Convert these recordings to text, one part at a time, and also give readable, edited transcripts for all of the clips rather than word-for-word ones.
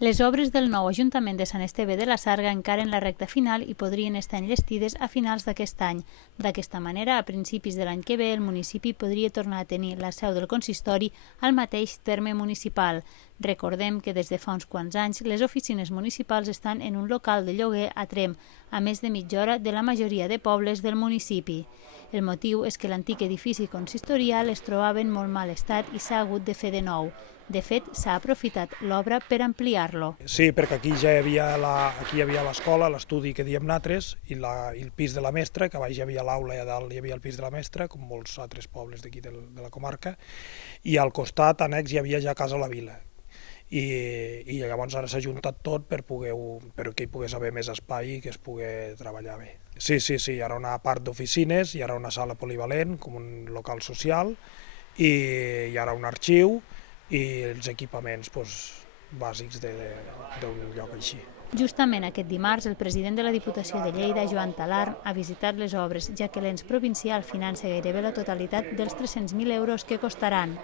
Les obres del nou Ajuntament de Sant Esteve de la Sarga encaren la recta final i podrien estar enllestides a finals d'aquest any. D'aquesta manera, a principis de l'any que ve, el municipi podria tornar a tenir la seu del consistori al mateix terme municipal. Recordem que des de fa uns quants anys les oficines municipals estan en un local de lloguer a Tremp, a més de mitja hora de la majoria de pobles del municipi. El motiu és que l'antic edifici consistorial es trobava en molt mal estat i s'ha hagut de fer de nou. De fet, s'ha aprofitat l'obra per ampliar-lo. Sí, perquè aquí ja hi havia l'escola, l'estudi que diem nosaltres, i el pis de la mestra, que a baix hi havia l'aula i a dalt hi havia el pis de la mestra, com molts altres pobles d'aquí de la comarca, i al costat, annex, hi havia ja Casa la Vila. I llavors ara s'ha juntat tot perquè hi pogués haver més espai i que es pugui treballar bé. Sí, hi ha una part d'oficines, hi ha una sala polivalent, com un local social, i hi ha un arxiu, i els equipaments bàsics d'un lloc així. Justament aquest dimarts, el president de la Diputació de Lleida, Joan Talarn, ha visitat les obres, ja que l'ens provincial finança gairebé la totalitat dels 300.000 euros que costaran.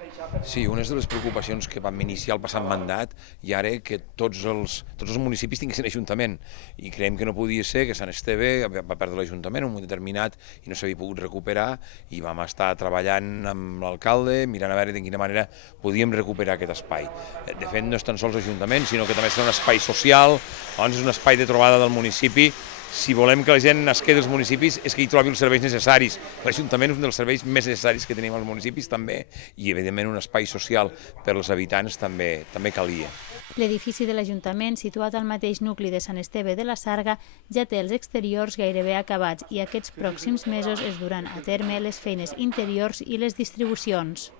Sí, una de les preocupacions que vam iniciar el passat mandat i ara que tots els municipis tinguessin ajuntament, i creiem que no podia ser que Sant Esteve va perdre l'Ajuntament en un moment determinat i no s'havia pogut recuperar, i vam estar treballant amb l'alcalde, mirant a veure de quina manera podíem recuperar aquest espai. De fet, no és tan sols Ajuntament, sinó que també serà un espai social, és un espai de trobada del municipi. Si volem que la gent es quedi als municipis és que hi trobi els serveis necessaris. L'Ajuntament és un dels serveis més necessaris que tenim als municipis també, i evidentment un espai social per als habitants també calia. L'edifici de l'Ajuntament, situat al mateix nucli de Sant Esteve de la Sarga, ja té els exteriors gairebé acabats i aquests pròxims mesos es duran a terme les feines interiors i les distribucions.